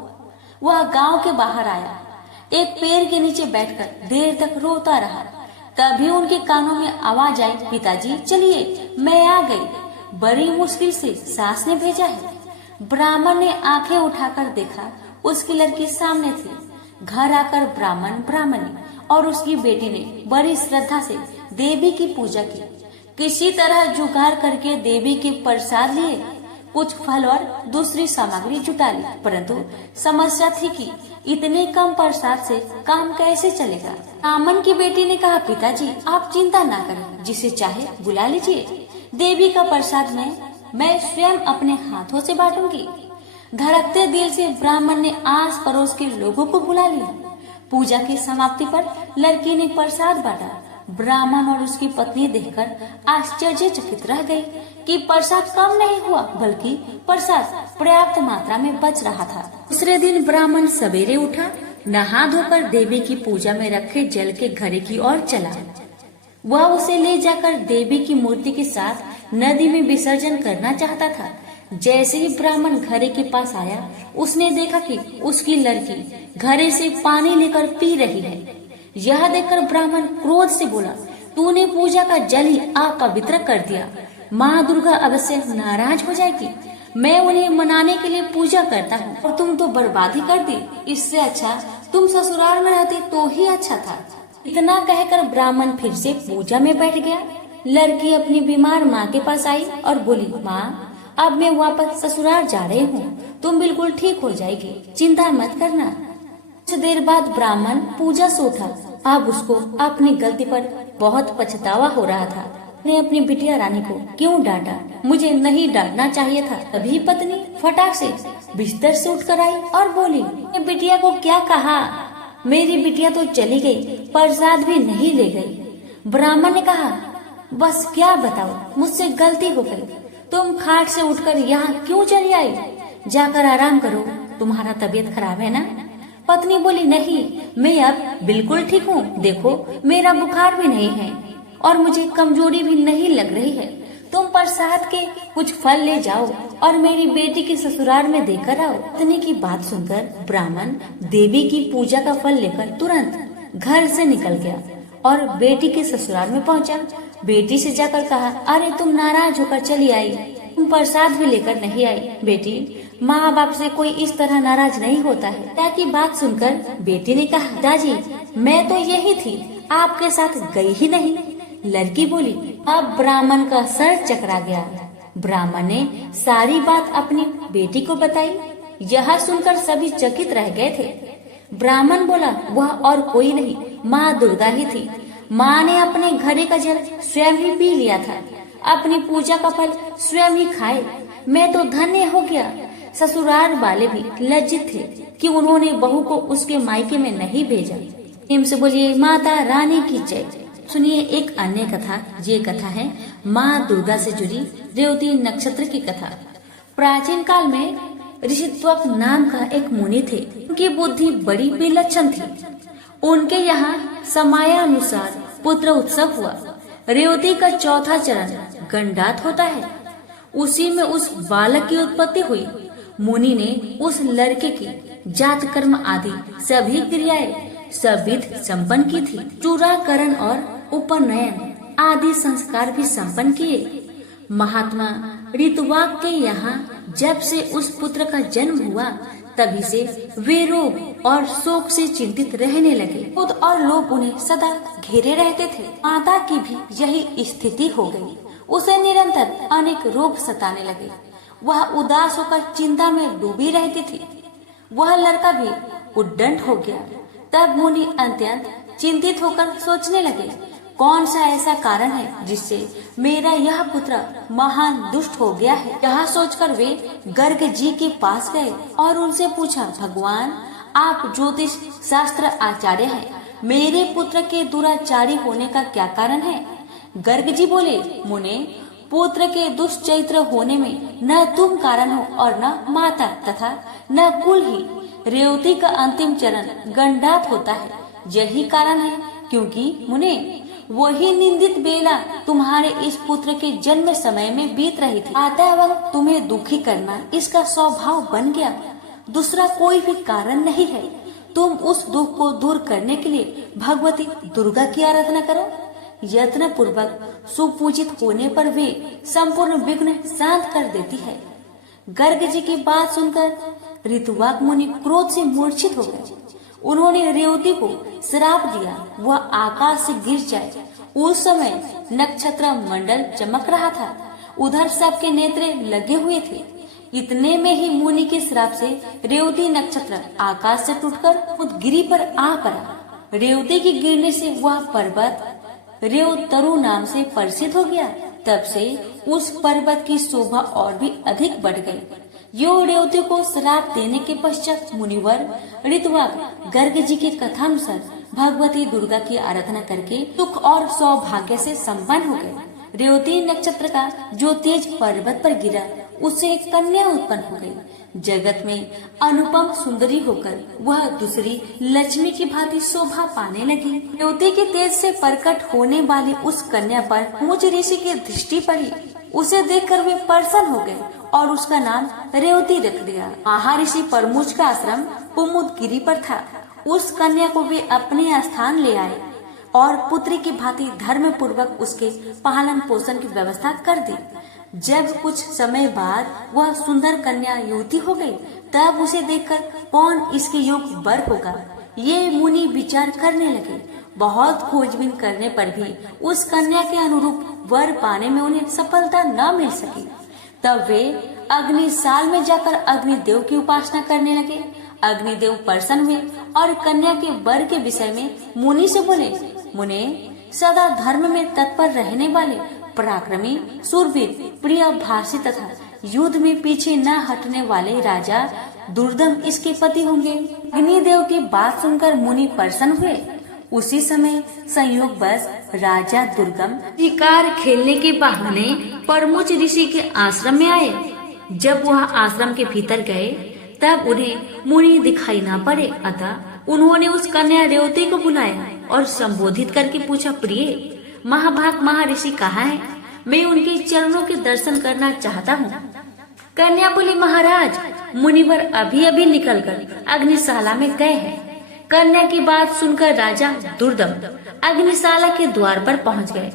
वह गांव के बाहर आया। एक पेड़ के नीचे बैठकर देर तक रोता रहा। तभी उनके कानों में आवाज आई, पिताजी चलिए, मैं आ गई। बड़ी मुश्किल से सास ने भेजा है। ब्राह्मण ने आंखें उठाकर देखा, उसकी लड़की सामने थी। घर आकर ब्राह्मण, ब्राह्मणी और उसकी बेटी ने बड़ी श्रद्धा से देवी की पूजा की। किसी तरह जुगाड़ करके देवी के प्रसाद लिए, कुछ फल और दूसरी सामग्री जुटा ली। परंतु समस्या थी कि इतने कम प्रसाद से काम कैसे चलेगा। ब्राह्मण की बेटी ने कहा, पिताजी आप चिंता ना करें, जिसे चाहे बुला लीजिए। देवी का प्रसाद मैं स्वयं अपने हाथों से बांटूंगी। धड़कते दिल से ब्राह्मण ने आस पड़ोस के लोगों को बुला लिया। पूजा की समाप्ति पर लड़की ने प्रसाद बांटा। ब्राह्मण और उसकी पत्नी देखकर आश्चर्यचकित रह गई कि प्रसाद कम नहीं हुआ, बल्कि प्रसाद पर्याप्त मात्रा में बच रहा था। दूसरे दिन ब्राह्मण सवेरे उठा, नहा धोकर देवी की पूजा में रखे जल के घड़े की ओर चला। वह उसे ले जाकर देवी की मूर्ति के साथ नदी में विसर्जन करना चाहता था। जैसे ही ब्राह्मण घड़े के पास आया, उसने देखा कि उसकी लड़की घड़े से पानी लेकर पी रही है। यह देखकर ब्राह्मण क्रोध से बोला, तूने पूजा का जल ही अपवित्र कर दिया। माँ दुर्गा अवश्य नाराज हो जाएगी। मैं उन्हें मनाने के लिए पूजा करता हूँ और तुम तो बर्बादी कर दी। इससे अच्छा तुम ससुराल में रहते तो ही अच्छा था। इतना कहकर ब्राह्मण फिर से पूजा में बैठ गया। लड़की अपनी बीमार माँ के पास आई और बोली, माँ अब मैं वापस ससुराल जा रही हूँ, तुम बिल्कुल ठीक हो जाएगी, चिंता मत करना। कुछ देर बाद ब्राह्मण पूजा से उठा। अब उसको अपनी गलती पर बहुत पछतावा हो रहा था। ने अपनी बिटिया रानी को क्यों डांटा? मुझे नहीं डांटना चाहिए था। तभी पत्नी फटाक से बिस्तर से उठकर आई और बोली, बिटिया को क्या कहा? मेरी बिटिया तो चली गई, प्रसाद भी नहीं ले गई। ब्राह्मण ने कहा, बस क्या बताओ, मुझसे गलती हो गई। तुम खाट से उठकर यहाँ क्यों चली आई? जाकर आराम करो, तुम्हारा तबीयत खराब है ना? पत्नी बोली, नहीं, मैं अब बिल्कुल ठीक हूँ। देखो, मेरा बुखार भी नहीं है और मुझे कमजोरी भी नहीं लग रही है। तुम प्रसाद के कुछ फल ले जाओ और मेरी बेटी के ससुराल में देकर आओ। पत्नी की बात सुनकर ब्राह्मण देवी की पूजा का फल लेकर तुरंत घर से निकल गया और बेटी के ससुराल में पहुंचा। बेटी से जाकर कहा, अरे तुम नाराज होकर चली आई, तुम प्रसाद भी लेकर नहीं आई। बेटी, माँ बाप से कोई इस तरह नाराज नहीं होता है। पिता की बात सुनकर बेटी ने कहा, दादी, मैं तो यही थी, आपके साथ गई ही नहीं। लड़की बोली। अब ब्राह्मण का सर चकरा गया। ब्राह्मण ने सारी बात अपनी बेटी को बताई। यह सुनकर सभी चकित रह गए थे। ब्राह्मण बोला, वह और कोई नहीं, माँ दुर्गा ही थी। माँ ने अपने घड़े का जल स्वयं ही पी लिया था, अपनी पूजा का फल स्वयं ही खाए। मैं तो धन्य हो गया। ससुराल वाले भी लज्जित थे कि उन्होंने बहू को उसके मायके में नहीं भेजा। प्रेम से बोलिए, माता रानी की जय। सुनिए एक अन्य कथा। ये कथा है माँ दुर्गा से जुड़ी रेवती नक्षत्र की कथा। प्राचीन काल में ऋषित्वक नाम का एक मुनि थे। उनकी बुद्धि बड़ी विलक्षण थी। उनके यहाँ समयानुसार पुत्र उत्सव हुआ। रेवती का चौथा चरण गंडात होता है, उसी में उस बालक की उत्पत्ति हुई। मुनि ने उस लड़के की जात कर्म आदि सभी क्रियाएं सविध संपन्न की थी। चूड़ाकरण और उपनयन आदि संस्कार भी संपन्न किए। महात्मा ऋतुवाक के यहाँ जब से उस पुत्र का जन्म हुआ, तभी से वे रोग और शोक से चिंतित रहने लगे। खुद और लोग उन्हें सदा घेरे रहते थे। माता की भी यही स्थिति हो गई। उसे निरंतर अनेक रोग सताने लगे। वह उदास होकर चिंता में डूबी रहती थी। वह लड़का भी उद्दंड हो गया। तब मुनि अत्यंत चिंतित होकर सोचने लगे, कौन सा ऐसा कारण है जिससे मेरा यह पुत्र महान दुष्ट हो गया है। यह सोचकर वे गर्ग जी के पास गए और उनसे पूछा, भगवान, आप ज्योतिष शास्त्र आचार्य हैं, मेरे पुत्र के दुराचारी होने का क्या कारण है? गर्ग जी बोले, मुने, पुत्र के दुष्चरित्र होने में न तुम कारण हो और न माता तथा न कुल ही। रेवती का अंतिम चरण गंडात होता है, यही कारण है। क्योंकि मुने, वही निंदित बेला तुम्हारे इस पुत्र के जन्म समय में बीत रही थी। अतः तुम्हें दुखी करना इसका स्वभाव बन गया, दूसरा कोई भी कारण नहीं है। तुम उस दुख को दूर करने के लिए भगवती दुर्गा की आराधना करो। यत्न पूर्वक सुपूजित होने पर वे संपूर्ण विघ्न शांत कर देती है। गर्ग जी की बात सुनकर ऋतुवाक मुनि क्रोध से मूर्छित हो गए। उन्होंने रेवती को श्राप दिया, वह आकाश से गिर जाए। उस समय नक्षत्र मंडल चमक रहा था, उधर सबके नेत्र लगे हुए थे। इतने में ही मुनि के श्राप से रेवती नक्षत्र आकाश से टूटकर उदगिरी पर आ पड़ा। रेवती के गिरने से वह पर्वत रेवतरु नाम से प्रसिद्ध हो गया। तब से उस पर्वत की शोभा और भी अधिक बढ़ गई। यो रेवती को श्राप देने के पश्चात मुनिवर ऋतुवाक गर्ग जी की कथानुसार भगवती दुर्गा की आराधना करके सुख और सौभाग्य से संपन्न हो गए। रेवती नक्षत्र का जो तेज पर्वत पर गिरा, उससे एक कन्या उत्पन्न हो गई। जगत में अनुपम सुंदरी होकर वह दूसरी लक्ष्मी की भांति शोभा पाने लगी। रेवती के तेज से प्रकट होने वाली उस कन्या पर मुझ ऋषि की दृष्टि पड़ी। उसे देखकर वे प्रसन्न हो गए और उसका नाम रेवती रख दिया। महर्षि परमुच का आश्रम कुमुदगिरी पर था। उस कन्या को वे अपने स्थान ले आए और पुत्री की भांति धर्म पूर्वक उसके पालन पोषण की व्यवस्था कर दी। जब कुछ समय बाद वह सुंदर कन्या युवती हो गई, तब उसे देखकर कौन इसके योग्य वर होगा, ये मुनि विचार करने लगे। बहुत खोजबीन करने पर भी उस कन्या के अनुरूप वर पाने में उन्हें सफलता न मिल सकी। तब वे अग्निसाल में जाकर अग्निदेव की उपासना करने लगे। अग्निदेव प्रसन्न हुए और कन्या के वर के विषय में मुनि से बोले, मुने, सदा धर्म में तत्पर रहने वाले पराक्रमी, शूरवीर, प्रिय भाषी तथा युद्ध में पीछे न हटने वाले राजा दुर्दम इसके पति होंगे। अग्निदेव की बात सुनकर मुनि प्रसन्न हुए। उसी समय संयोगवश राजा दुर्गम शिकार खेलने के बहाने परमुच ऋषि के आश्रम में आए। जब वह आश्रम के भीतर गए तब उन्हें मुनि दिखाई न पड़े, अतः उन्होंने उस कन्या रेवती को बुलाया और संबोधित करके पूछा, प्रिय, महाभाग महर्षि कहाँ है? मैं उनके चरणों के दर्शन करना चाहता हूँ। कन्या बोली, महाराज, मुनिवर अभी अभी निकलकर अग्निशाला में गए हैं। कन्या की बात सुनकर राजा दुर्दम अग्निशाला के द्वार पर पहुंच गए।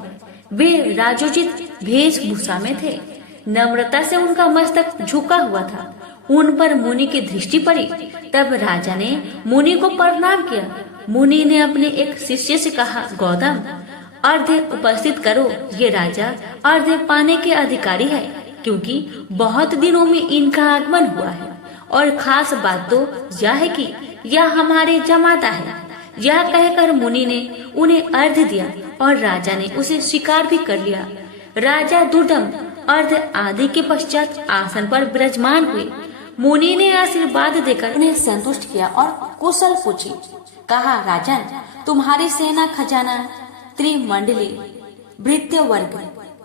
वे राजोचित वेशभूषा में थे। नम्रता से उनका मस्तक झुका हुआ था। उन पर मुनि की दृष्टि पड़ी। तब राजा ने मुनि को प्रणाम किया। मुनि ने अपने एक शिष्य से कहा, गौतम, अर्घ्य उपस्थित करो। ये राजा अर्घ्य पाने के अधिकारी है, क्योंकि बहुत दिनों में इनका आगमन हुआ है। और खास बात तो यह है कि यह हमारे जमाता है। यह कहकर मुनि ने उन्हें अर्घ्य दिया और राजा ने उसे स्वीकार भी कर लिया। राजा दुर्दम अर्घ्य आदि के पश्चात आसन पर विराजमान हुए। मुनि ने आशीर्वाद देकर उन्हें संतुष्ट किया और कुशल पूछी। कहा, राजन, तुम्हारी सेना खजाना, त्रिमंडली, भृत्य वर्ग,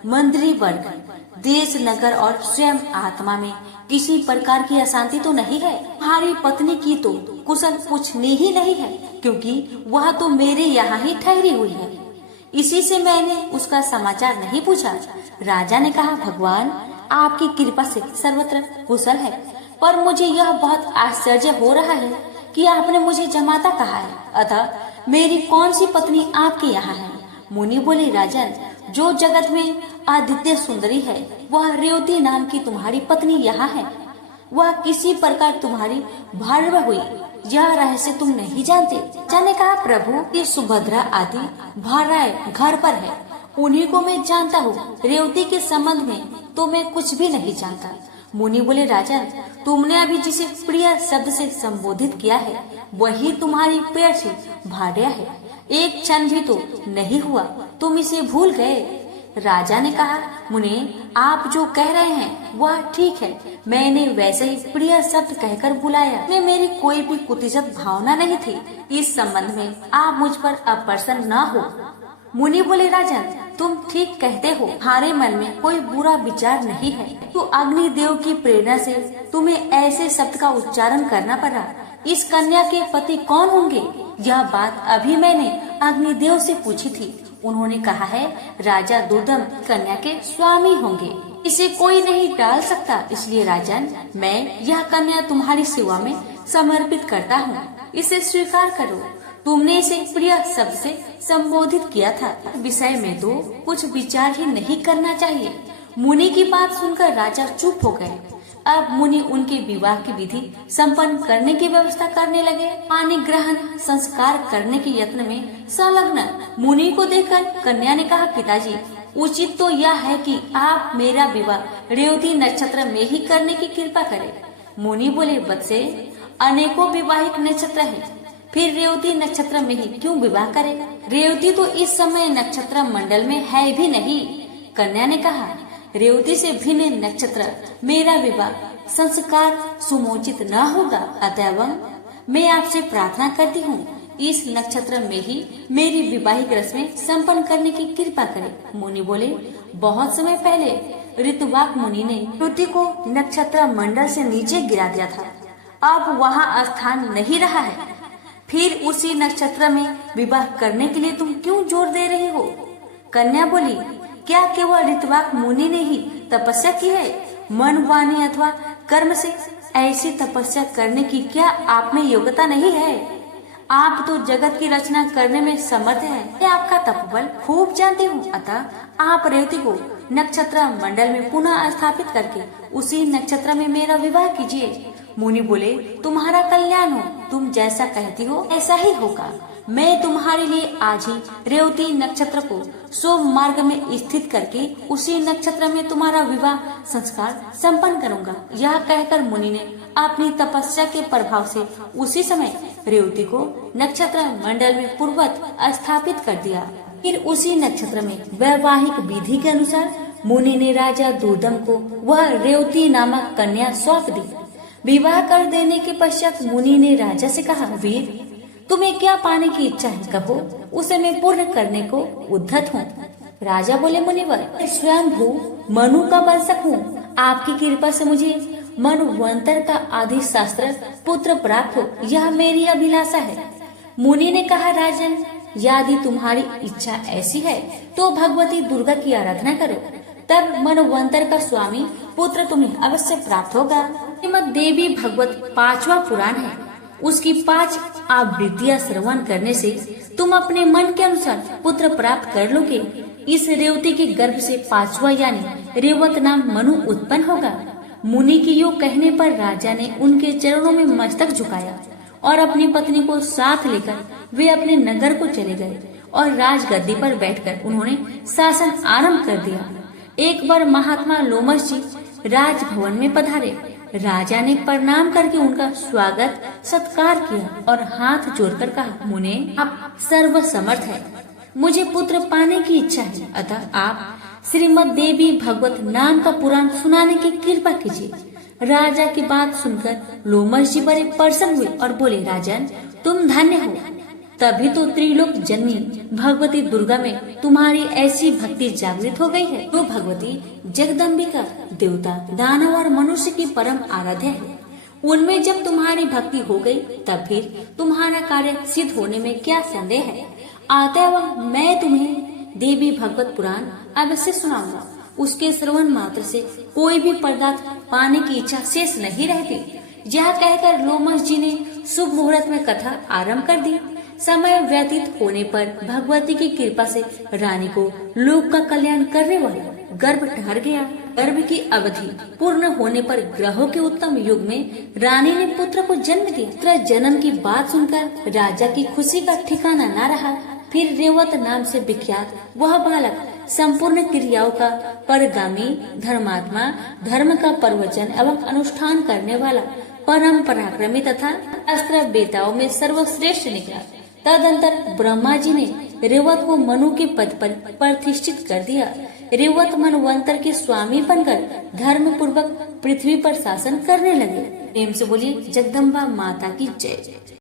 मंत्री वर्ग, देश, नगर और स्वयं आत्मा में किसी प्रकार की अशांति तो नहीं है। तुम्हारी पत्नी की तो कुशल पूछनी ही नहीं है, क्योंकि वह तो मेरे यहाँ ही ठहरी हुई है। इसी से मैंने उसका समाचार नहीं पूछा। राजा ने कहा, भगवान, आपकी कृपा से सर्वत्र कुशल है, पर मुझे यह बहुत आश्चर्य हो रहा है कि आपने मुझे जमाता कहा है, अतः मेरी कौन सी पत्नी आपके यहाँ है? मुनि बोले, राजन, जो जगत में आदित्य सुंदरी है, वह रेवती नाम की तुम्हारी पत्नी यहाँ है। वह किसी प्रकार तुम्हारी भार्या हुई, यह रहस्य तुम नहीं जानते। राजा ने कहा, प्रभु, ये सुभद्रा आदि भार्याएं घर पर है, उन्हीं को मैं जानता हूँ। रेवती के संबंध में तो मैं कुछ भी नहीं जानता। मुनि बोले, राजन, तुमने अभी जिसे प्रिय शब्द से संबोधित किया है, वही तुम्हारी प्रेयसी भार्या है। एक क्षण भी तो नहीं हुआ तुम इसे भूल गए। राजा ने कहा, मुनि, आप जो कह रहे हैं वह ठीक है। मैंने वैसे ही प्रिय शब्द कहकर बुलाया। में मेरी कोई भी कुतिजत भावना नहीं थी। इस संबंध में आप मुझ पर अप्रसन्न न हो। मुनि बोले, राजन, तुम ठीक कहते हो। तुम्हारे मन में कोई बुरा विचार नहीं है। तो अग्निदेव की प्रेरणा से तुम्हें ऐसे शब्द का उच्चारण करना पड़ा। इस कन्या के पति कौन होंगे? यह बात अभी मैंने अग्निदेव से पूछी थी। उन्होंने कहा है, राजा दुर्दम कन्या के स्वामी होंगे। इसे कोई नहीं टाल सकता। इसलिए राजन, मैं यह कन्या तुम्हारी सेवा में समर्पित करता हूँ। इसे स्वीकार करो। तुमने इसे प्रिय शब्द से संबोधित किया था। विषय में तो कुछ विचार ही नहीं करना चाहिए। मुनि की बात सुनकर राजा चुप हो गए। अब मुनि उनके विवाह की विधि संपन्न करने की व्यवस्था करने लगे। पानी ग्रहण संस्कार करने के यत्न में संलग्न मुनि को देखकर कन्या ने कहा, पिताजी, उचित तो यह है कि आप मेरा विवाह रेवती नक्षत्र में ही करने की कृपा करें। मुनि बोले, बच्चे, अनेकों विवाहिक नक्षत्र हैं, फिर रेवती नक्षत्र में ही क्यों विवाह करें? रेवती तो इस समय नक्षत्र मंडल में है भी नहीं। कन्या ने कहा, रेवती से भिन्न नक्षत्र मेरा विवाह संस्कार सुमोचित न होगा। अतएव मैं आपसे प्रार्थना करती हूँ, इस नक्षत्र में ही मेरी विवाहिक रस्में संपन्न करने की कृपा करें। मुनि बोले, बहुत समय पहले ऋतुवाक मुनि ने रेवती को नक्षत्र मंडल से नीचे गिरा दिया था। अब वहाँ स्थान नहीं रहा है। फिर उसी नक्षत्र में विवाह करने के लिए तुम क्यों जोर दे रही हो? कन्या बोली, क्या केवल ऋतुवाक मुनि ने ही तपस्या की है? मन, वाणी अथवा कर्म से ऐसी तपस्या करने की क्या आप में योग्यता नहीं है? आप तो जगत की रचना करने में समर्थ हैं। मैं आपका तपबल खूब जानती हूँ। अतः आप रेवती को नक्षत्र मंडल में पुनः स्थापित करके उसी नक्षत्र में मेरा विवाह कीजिए। मुनि बोले, तुम्हारा कल्याण हो। तुम जैसा कहती हो ऐसा ही होगा। मैं तुम्हारे लिए आज ही रेवती नक्षत्र को शुभ मार्ग में स्थित करके उसी नक्षत्र में तुम्हारा विवाह संस्कार संपन्न करूंगा। यह कहकर मुनि ने अपनी तपस्या के प्रभाव से उसी समय रेवती को नक्षत्र मंडल में पूर्ववत स्थापित कर दिया। फिर उसी नक्षत्र में वैवाहिक विधि के अनुसार मुनि ने राजा दुर्दम को वह रेवती नामक कन्या सौंप दी। विवाह कर देने के पश्चात मुनि ने राजा से कहा, वीर तुम्हें क्या पाने की इच्छा है, कहो, उसे मैं पूर्ण करने को उद्धत हूँ। राजा बोले, मुनिवर स्वयं भू मनु का वंशक हूँ, आपकी कृपा से मुझे मनवंतर का आदि शास्त्र पुत्र प्राप्त हो, यह मेरी अभिलाषा है। मुनि ने कहा, राजन यदि तुम्हारी इच्छा ऐसी है तो भगवती दुर्गा की आराधना करो, तब मनवंतर का स्वामी पुत्र तुम्हें अवश्य प्राप्त होगा। श्रीमद् देवी भागवत 5वां पुराण है, उसकी 5 आवृत्तियां श्रवण करने से तुम अपने मन के अनुसार पुत्र प्राप्त कर लोगे। इस रेवती के गर्भ से 5वां यानी रेवत नाम मनु उत्पन्न होगा। मुनि की यो कहने पर राजा ने उनके चरणों में मस्तक झुकाया और अपनी पत्नी को साथ लेकर वे अपने नगर को चले गए और राजगद्दी पर बैठकर उन्होंने शासन आरंभ कर दिया। एक बार महात्मा लोमश जी राजभवन में पधारे। राजा ने प्रणाम करके उनका स्वागत सत्कार किया और हाथ जोड़कर कहा, मुने आप सर्व समर्थ है, मुझे पुत्र पाने की इच्छा है, अतः आप श्रीमद् देवी भागवत नाम का पुराण सुनाने की कृपा कीजिए। राजा की बात सुनकर लोमश जी बड़े प्रसन्न हुए और बोले, राजन तुम धन्य हो, तभी तो त्रिलोक जननी भगवती दुर्गा में तुम्हारी ऐसी भक्ति जागृत हो गई है। तो भगवती जगदम्बिका देवता दानव और मनुष्य की परम आराध्य है। उनमें जब तुम्हारी भक्ति हो गई तब फिर तुम्हारा कार्य सिद्ध होने में क्या संदेह है। अतः मैं तुम्हें देवी भगवत पुराण अवश्य सुनाऊंगा। उसके श्रवण मात्र से कोई भी पदार्थ पाने की इच्छा शेष नहीं रहती। यह कहकर लोमश जी ने शुभ मुहूर्त में कथा आरंभ कर दी। समय व्यतीत होने पर भगवती की कृपा से रानी को लोक का कल्याण करने वाला गर्भ ठहर गया। गर्भ की अवधि पूर्ण होने पर ग्रहों के उत्तम युग में रानी ने पुत्र को जन्म दिया। पुत्र जन्म की बात सुनकर राजा की खुशी का ठिकाना न रहा। फिर रेवत नाम से विख्यात वह बालक संपूर्ण क्रियाओं का परगामी, धर्मात्मा, धर्म का प्रवचन एवं अनुष्ठान करने वाला, परम पराक्रमी तथा अस्त्र बेताओं में सर्वश्रेष्ठ निकला। तदंतर ब्रह्मा जी ने रेवत को मनु के पद पर प्रतिष्ठित कर दिया। रेवत मनवंतर के स्वामी बनकर धर्म पूर्वक पृथ्वी पर शासन करने लगे। प्रेम से बोलिए जगदम्बा माता की जय।